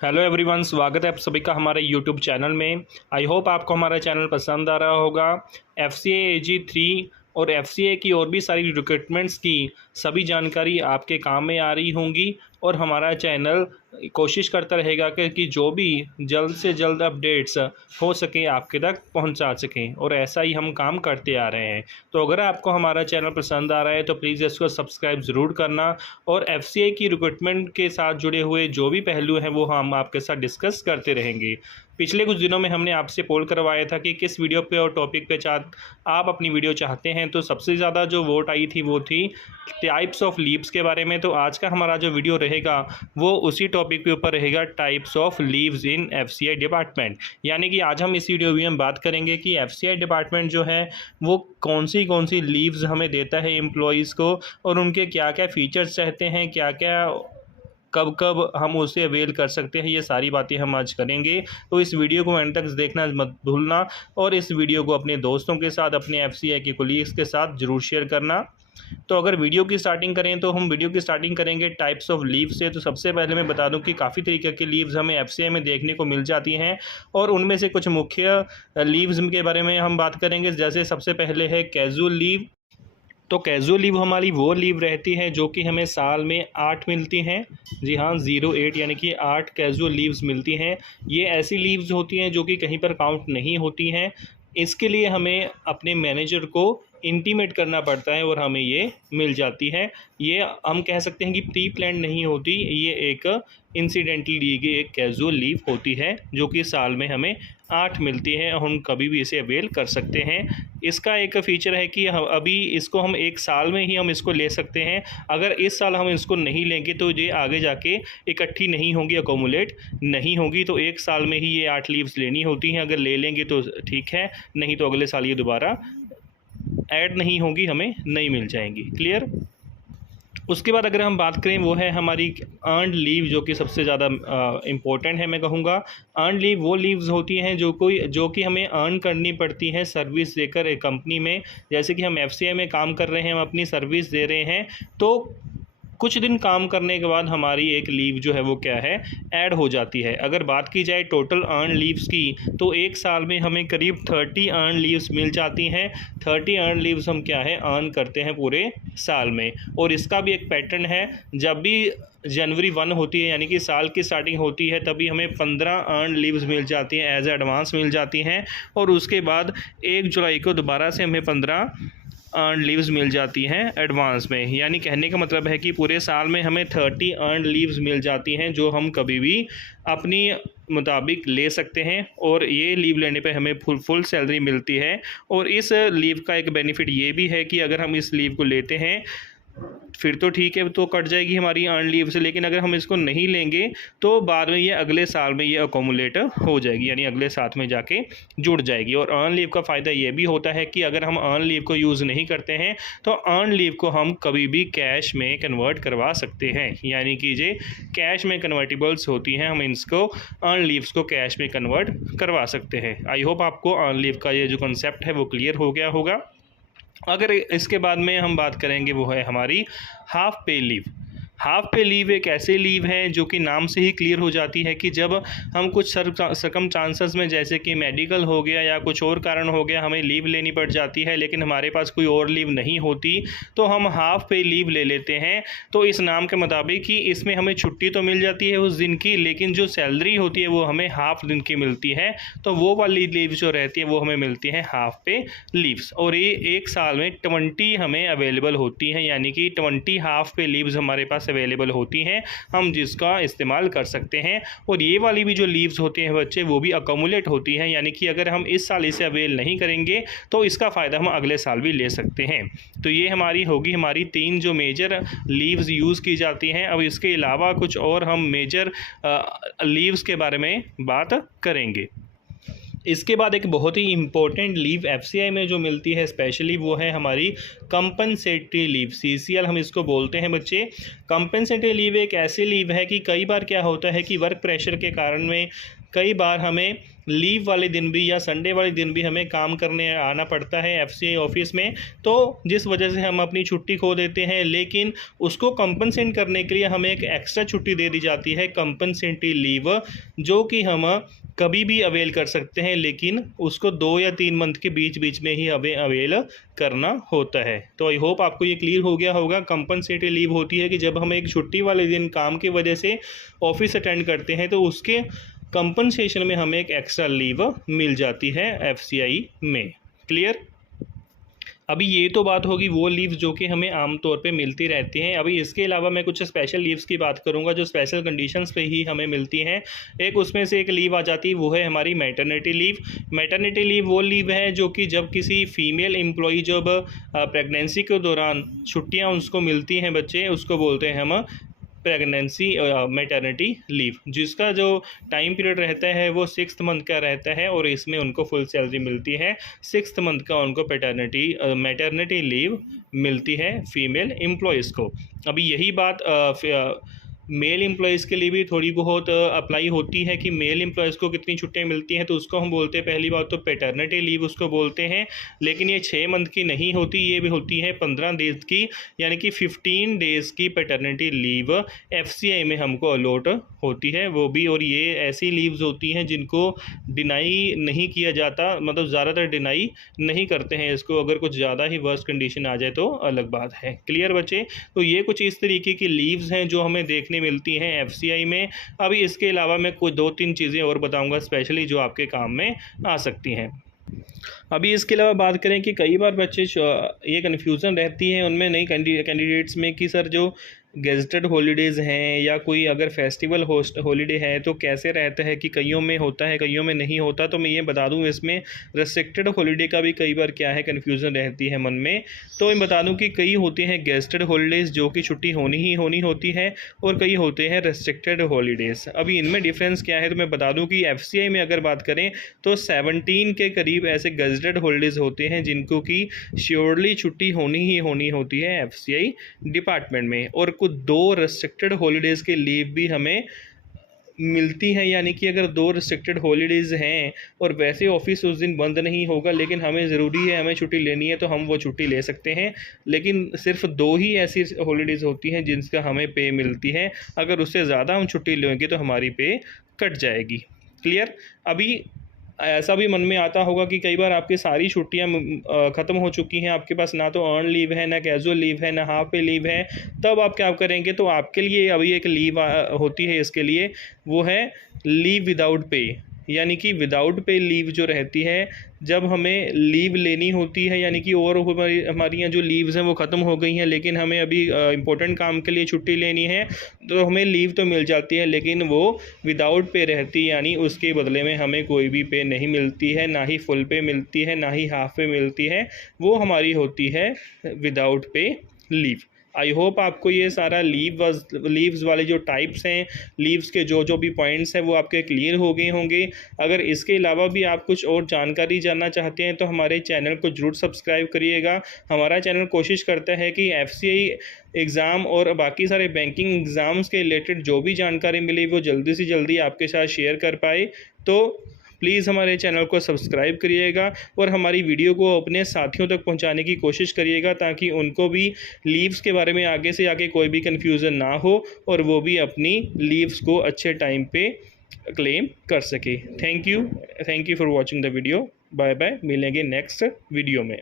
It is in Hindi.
हेलो एवरीवन, स्वागत है आप सभी का हमारे यूट्यूब चैनल में। आई होप आपको हमारा चैनल पसंद आ रहा होगा। FCA AG3 और FCA की और भी सारी रिक्रूटमेंट्स की सभी जानकारी आपके काम में आ रही होंगी और हमारा चैनल कोशिश करता रहेगा कि जो भी जल्द से जल्द अपडेट्स हो सके आपके तक पहुंचा सकें, और ऐसा ही हम काम करते आ रहे हैं। तो अगर आपको हमारा चैनल पसंद आ रहा है तो प्लीज़ इसको सब्सक्राइब ज़रूर करना, और FCA की रिक्रूटमेंट के साथ जुड़े हुए जो भी पहलू हैं वो हम आपके साथ डिस्कस करते रहेंगे। पिछले कुछ दिनों में हमने आपसे पोल करवाया था कि किस वीडियो पे और टॉपिक पे आप अपनी वीडियो चाहते हैं, तो सबसे ज़्यादा जो वोट आई थी वो थी टाइप्स ऑफ लीव्स के बारे में। तो आज का हमारा जो वीडियो रहेगा वो उसी टॉपिक के ऊपर रहेगा, types of leaves in FCI department. यानी कि आज हम इस वीडियो में बात करेंगे कि FCI डिपार्टमेंट जो है वो कौन सी लीव्स हमें देता है एम्प्लॉयज़ को, और उनके क्या क्या फ़ीचर्स रहते हैं, क्या क्या कब कब हम उसे अवेल कर सकते हैं, ये सारी बातें हम आज करेंगे। तो इस वीडियो को एंड तक देखना मत भूलना, और इस वीडियो को अपने दोस्तों के साथ, अपने FCI के कोलीग्स के साथ ज़रूर शेयर करना। तो अगर वीडियो की स्टार्टिंग करें तो हम वीडियो की स्टार्टिंग करेंगे टाइप्स ऑफ लीव से। तो सबसे पहले मैं बता दूं कि काफ़ी तरीके की लीव्स हमें FCI में देखने को मिल जाती हैं, और उनमें से कुछ मुख्य लीव्स के बारे में हम बात करेंगे। जैसे सबसे पहले है कैजुअल लीव। तो कैजुअल लीव हमारी वो लीव रहती है जो कि हमें साल में 8 मिलती हैं। जी हाँ, 08 यानी कि 8 कैजुअल लीव्स मिलती हैं। ये ऐसी लीव्स होती हैं जो कि कहीं पर काउंट नहीं होती हैं। इसके लिए हमें अपने मैनेजर को इंटीमेट करना पड़ता है और हमें ये मिल जाती है। ये हम कह सकते हैं कि प्री प्लान नहीं होती, ये एक इंसिडेंटली ली गई एक कैजुअल लीव होती है जो कि साल में हमें 8 मिलती है, और हम कभी भी इसे अवेल कर सकते हैं। इसका एक फ़ीचर है कि अभी इसको हम एक साल में ही हम इसको ले सकते हैं। अगर इस साल हम इसको नहीं लेंगे तो ये आगे जाके इकट्ठी नहीं होंगी, अकोमुलेट नहीं होगी। तो एक साल में ही ये 8 लीव्स लेनी होती हैं। अगर ले लेंगे तो ठीक है, नहीं तो अगले साल ये दोबारा ऐड नहीं होगी, हमें नहीं मिल जाएंगी। क्लियर। उसके बाद अगर हम बात करें वो है हमारी अर्नड लीव, जो कि सबसे ज़्यादा इम्पोर्टेंट है मैं कहूँगा। अर्नड लीव वो लीव्स होती हैं जो कि हमें अर्न करनी पड़ती हैं सर्विस देकर एक कंपनी में। जैसे कि हम FCI में काम कर रहे हैं, हम अपनी सर्विस दे रहे हैं, तो कुछ दिन काम करने के बाद हमारी एक लीव जो है वो क्या है, ऐड हो जाती है। अगर बात की जाए टोटल अर्न लीव्स की, तो एक साल में हमें करीब 30 अर्न लीव्स मिल जाती हैं। 30 अर्न लीव्स हम क्या है अर्न करते हैं पूरे साल में। और इसका भी एक पैटर्न है, जब भी जनवरी 1 होती है यानी कि साल की स्टार्टिंग होती है, तभी हमें 15 अर्न लीव्स मिल जाती हैं, एज एडवांस मिल जाती हैं। और उसके बाद 1 जुलाई को दोबारा से हमें 15 अर्न लीव्स मिल जाती हैं एडवांस में। यानी कहने का मतलब है कि पूरे साल में हमें 30 अर्न लीव्स मिल जाती हैं, जो हम कभी भी अपनी मुताबिक ले सकते हैं। और ये लीव लेने पे हमें फुल सैलरी मिलती है। और इस लीव का एक बेनिफिट ये भी है कि अगर हम इस लीव को लेते हैं फिर तो ठीक है, तो कट जाएगी हमारी अर्न लीव से, लेकिन अगर हम इसको नहीं लेंगे तो बाद में ये अगले साल में ये अकोमुलेट हो जाएगी, यानी अगले साथ में जाके जुड़ जाएगी। और अर्न लीव का फ़ायदा ये भी होता है कि अगर हम अर्न लीव को यूज़ नहीं करते हैं तो अर्न लीव को हम कभी भी कैश में कन्वर्ट करवा सकते हैं। यानी कि ये कैश में कन्वर्टिबल्स होती हैं, हम इसको अर्न लीव्स को कैश में कन्वर्ट करवा सकते हैं। आई होप आपको अर्न लीव का ये जो कंसेप्ट है वो क्लियर हो गया होगा। अगर इसके बाद में हम बात करेंगे वो है हमारी हाफ पे लीव। हाफ पे लीव एक ऐसी लीव है जो कि नाम से ही क्लियर हो जाती है कि जब हम कुछ सर्कमस्टांसेस में, जैसे कि मेडिकल हो गया या कुछ और कारण हो गया, हमें लीव लेनी पड़ जाती है, लेकिन हमारे पास कोई और लीव नहीं होती, तो हम हाफ पे लीव ले लेते हैं। तो इस नाम के मुताबिक ही इसमें हमें छुट्टी तो मिल जाती है उस दिन की, लेकिन जो सैलरी होती है वो हमें हाफ दिन की मिलती है। तो वो वाली लीव जो रहती है वो हमें मिलती है हाफ पे लीव्स। और ये एक साल में 20 हमें अवेलेबल होती हैं, यानी कि 20 हाफ पे लीव्स हमारे पास अवेलेबल होती हैं, हम जिसका इस्तेमाल कर सकते हैं। और ये वाली भी जो लीव्स होती हैं बच्चे, वो भी अकोमुलेट होती हैं, यानी कि अगर हम इस साल इसे अवेल नहीं करेंगे तो इसका फ़ायदा हम अगले साल भी ले सकते हैं। तो ये हमारी होगी हमारी 3 जो मेजर लीव्स यूज़ की जाती हैं। अब इसके अलावा कुछ और हम मेजर लीव्स के बारे में बात करेंगे। इसके बाद एक बहुत ही इम्पोर्टेंट लीव FCI में जो मिलती है स्पेशली, वो है हमारी कंपनसेटरी लीव, CCL हम इसको बोलते हैं बच्चे। कंपनसेटरी लीव एक ऐसी लीव है कि कई बार क्या होता है कि वर्क प्रेशर के कारण में कई बार हमें लीव वाले दिन भी या संडे वाले दिन भी हमें काम करने आना पड़ता है एफसीआई ऑफिस में, तो जिस वजह से हम अपनी छुट्टी खो देते हैं। लेकिन उसको कंपनसेट करने के लिए हमें एक एक्स्ट्रा छुट्टी दे दी जाती है, कंपनसेटरी लीव, जो कि हम कभी भी अवेल कर सकते हैं, लेकिन उसको 2 या 3 मंथ के बीच बीच में ही हमें अवेल करना होता है। तो आई होप आपको ये क्लियर हो गया होगा। कंपनसेटरी लीव होती है कि जब हम एक छुट्टी वाले दिन काम की वजह से ऑफिस अटेंड करते हैं तो उसके कंपनसेशन में हमें एक एक्स्ट्रा लीव मिल जाती है एफसीआई में। क्लियर? अभी ये तो बात होगी वो लीव्स जो कि हमें आमतौर पे मिलती रहती हैं। अभी इसके अलावा मैं कुछ स्पेशल लीव्स की बात करूंगा जो स्पेशल कंडीशंस पे ही हमें मिलती हैं। एक उसमें से एक लीव आ जाती है, वो है हमारी मैटरनिटी लीव। मैटरनिटी लीव वो लीव है जो कि जब किसी फीमेल एम्प्लॉई जब प्रेगनेंसी के दौरान छुट्टियाँ उसको मिलती हैं बच्चे, उसको बोलते हैं हम प्रेगनेंसी मैटरनिटी लीव, जिसका जो टाइम पीरियड रहता है वो 6th मंथ का रहता है और इसमें उनको फुल सैलरी मिलती है। 6th मंथ का उनको मैटरनिटी लीव मिलती है फीमेल एम्प्लॉयज़ को। अभी यही बात मेल एम्प्लॉयज़ के लिए भी थोड़ी बहुत अप्लाई होती है कि मेल एम्प्लॉयज़ को कितनी छुट्टियां मिलती हैं, तो उसको हम बोलते हैं पहली बात तो पैटर्निटी लीव उसको बोलते हैं। लेकिन ये 6 मंथ की नहीं होती, ये भी होती है 15 डेज़ की, यानी कि 15 डेज़ की पैटर्निटी लीव एफसीआई में हमको अलॉट होती है वो भी। और ये ऐसी लीव्स होती हैं जिनको डिनाई नहीं किया जाता, मतलब ज़्यादातर डिनाई नहीं करते हैं इसको। अगर कुछ ज़्यादा ही वर्स्ट कंडीशन आ जाए तो अलग बात है। क्लियर बच्चे? तो ये कुछ इस तरीके की लीव्स हैं जो हमें देखने मिलती हैं एफसीआई में। अभी इसके अलावा मैं कुछ 2-3 चीज़ें और बताऊंगा स्पेशली जो आपके काम में आ सकती हैं। अभी इसके अलावा बात करें कि कई बार बच्चे ये कन्फ्यूज़न रहती है उनमें नई कैंडिडेट्स में कि सर जो गेजेटेड हॉलीडेज़ हैं या कोई अगर फेस्टिवल हॉलीडे है तो कैसे रहता है कि कईयों में होता है कईयों में नहीं होता। तो मैं ये बता दूं इसमें रेस्ट्रिक्टेड हॉलीडे का भी कई बार क्या है कन्फ्यूज़न रहती है मन में। तो मैं बता दूं कि कई होते हैं गेजेटेड हॉलीडेज़ जो कि छुट्टी होनी ही होती है, और कई होते हैं रेस्ट्रिक्टेड हॉलीडेज़। अभी इनमें डिफरेंस क्या है तो मैं बता दूँ कि एफसीआई में अगर बात करें तो 17 के करीब ऐसे गेजेटेड हॉलीडेज़ होते हैं जिनको कि श्योरली छुट्टी होनी ही होती है एफसीआई डिपार्टमेंट में। और कुछ 2 रेस्ट्रिक्टेड हॉलीडेज़ के लीव भी हमें मिलती हैं, यानी कि अगर 2 रेस्ट्रिक्टेड हॉलीडेज़ हैं और वैसे ऑफिस उस दिन बंद नहीं होगा लेकिन हमें ज़रूरी है हमें छुट्टी लेनी है तो हम वो छुट्टी ले सकते हैं। लेकिन सिर्फ 2 ही ऐसी हॉलीडेज़ होती हैं जिनका हमें पे मिलती है, अगर उससे ज़्यादा हम छुट्टी लेंगे तो हमारी पे कट जाएगी। क्लियर? अभी ऐसा भी मन में आता होगा कि कई बार आपकी सारी छुट्टियां ख़त्म हो चुकी हैं, आपके पास ना तो अर्न लीव है, ना कैजुअल लीव है, ना हाफ पे लीव है, तब आप क्या करेंगे? तो आपके लिए अभी एक लीव होती है इसके लिए, वो है लीव विदाउट पे, यानी कि विदाउट पे लीव जो रहती है जब हमें लीव लेनी होती है, यानी कि और हमारी यहाँ जो लीव्स हैं वो ख़त्म हो गई हैं लेकिन हमें अभी इम्पोर्टेंट काम के लिए छुट्टी लेनी है तो हमें लीव तो मिल जाती है लेकिन वो विदाउट पे रहती है, यानी उसके बदले में हमें कोई भी पे नहीं मिलती है, ना ही फुल पे मिलती है, ना ही हाफ पे मिलती है, वो हमारी होती है without pay leave. I hope आपको ये सारा लीव्स वाले जो टाइप्स हैं, लीव्स के जो भी पॉइंट्स हैं वो आपके क्लियर हो गए होंगे। अगर इसके अलावा भी आप कुछ और जानकारी जानना चाहते हैं तो हमारे चैनल को ज़रूर सब्सक्राइब करिएगा। हमारा चैनल कोशिश करता है कि एफसीआई एग्ज़ाम और बाकी सारे बैंकिंग एग्ज़ाम्स के रिलेटेड जो भी जानकारी मिली वो जल्दी से जल्दी आपके साथ शेयर कर पाए। तो प्लीज़ हमारे चैनल को सब्सक्राइब करिएगा और हमारी वीडियो को अपने साथियों तक पहुंचाने की कोशिश करिएगा ताकि उनको भी लीव्स के बारे में आगे से आगे कोई भी कन्फ्यूज़न ना हो और वो भी अपनी लीव्स को अच्छे टाइम पे क्लेम कर सके। Thank you for watching the video. Bye bye, मिलेंगे नेक्स्ट वीडियो में।